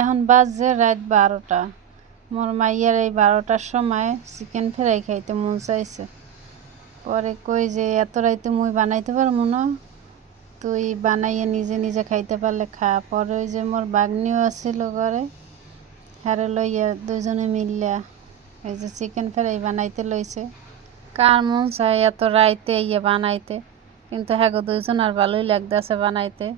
এখন বাজে রাত 12টা। মোর মাইয়ার এই 12টার সময় চিকেন ফ্রাই খাইতে মন চাইছে। পরে কই যে এত রাইতে মুই বানাইতে পারবো না, তুই বানাইয়ে নিজে নিজে খাইতে পারলে খা। পরে ওই যে মোর বাগনিও আসছিল ঘরে, হারে লইয়া দুজনে মিললা এই যে চিকেন ফ্রাই বানাইতে লইছে। কার মন চায় এত রাইতে ইয়ে বানাইতে, কিন্তু হ্যাঁ গো দুইজন আর ভালোই লাগতেছে বানাইতে।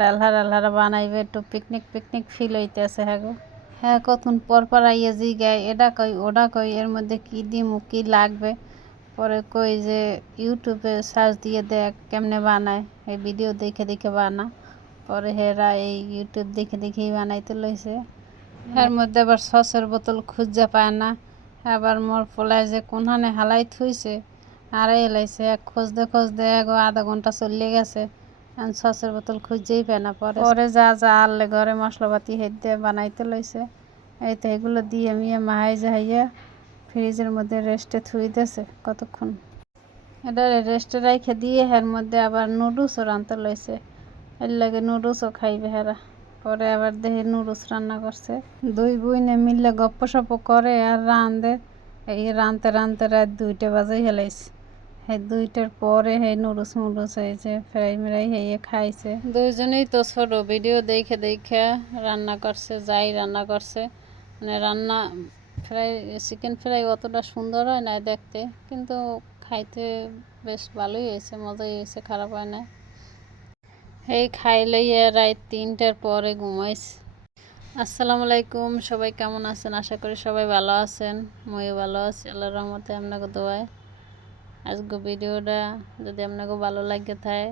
রালহারা বানাইবে, একটু পিকনিক পিকনিক ফিল হইতেছে। হ্যাঁ গো হ্যাঁ, কতক্ষণ পর পর আইয়ে জিগায় এটা কই ওটা কই, এর মধ্যে কী দিমু কী লাগবে। পরে কই যে ইউটিউবে সার্চ দিয়ে দেখ কেমনে বানায়, এই ভিডিও দেখে দেখে বানা। পরে হেরা এই ইউটিউব দেখে দেখেই বানাইতে লইছে। এর মধ্যে আবার সসের বোতল খুঁজে পায় না। আবার মোর পোলায় যে কোনখানে হালাই থুইছে আড়াই এলাইছে, খুঁজতে খুঁজতে আধা ঘন্টা চলে গেছে, সসের বোতল খুঁজেই পায় না। পরে যা যা আনলে ঘরে মশলাপাতি হেঁটে বানাইতে লইছে। এই তো এগুলো দিয়ে মিয়ে মাহাই যাহাইয়া ফ্রিজের মধ্যে রেস্টে থুই দিয়েছে কতক্ষণ। এটা রেস্টে রাইখে দিয়ে এর মধ্যে আবার নুডলসও রাঁধতে লইছে, এর লাগে নুডলসও খাইবে হেরা। পরে আবার দেখি নুডলস রান্না করছে। দুই বুইনে মিললে গপ্প সপ্প করে আর রাঁধে। এই রাঁধতে রাঁধতে রাত 2টা বাজে হেলাইছে। এই 2টার পরে এই নুডলস হয়েছে, ফ্রাই মিরাই হয়ে খাইছে। দুইজনেই তো ছোট, ভিডিও দেখে দেখে রান্না করছে, যাই রান্না করছে। মানে রান্না চিকেন ফ্রাই অতটা সুন্দর হয় না দেখতে, কিন্তু খাইতে বেশ ভালোই হয়েছে, মজাই হয়েছে, খারাপ হয় না। এই খাইলেই রাত 3টার পরে ঘুমাইছে। আসসালামু আলাইকুম, সবাই কেমন আছেন? আশা করি সবাই ভালো আছেন। ময়ও ভালো আছি আল্লাহর রহমতে, আপনাকে দোয়ায়। আজকে ভিডিওটা যদি আপনাকে ভালো লাগে থাকে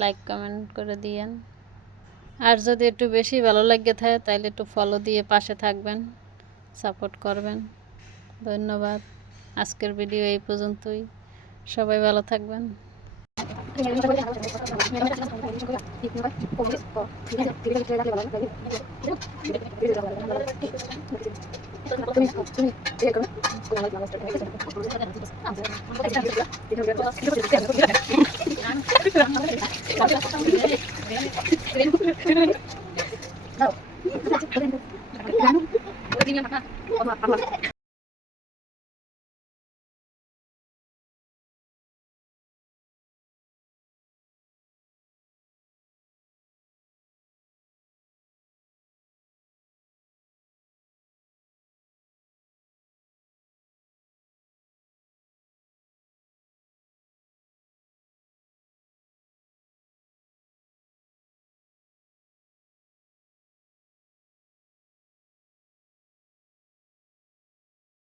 লাইক কমেন্ট করে দিয়েন, আর যদি একটু বেশি ভালো লাগে থাকে তাহলে একটু ফলো দিয়ে পাশে থাকবেন, সাপোর্ট করবেন। ধন্যবাদ। আজকের ভিডিও এই পর্যন্তই, সবাই ভালো থাকবেন।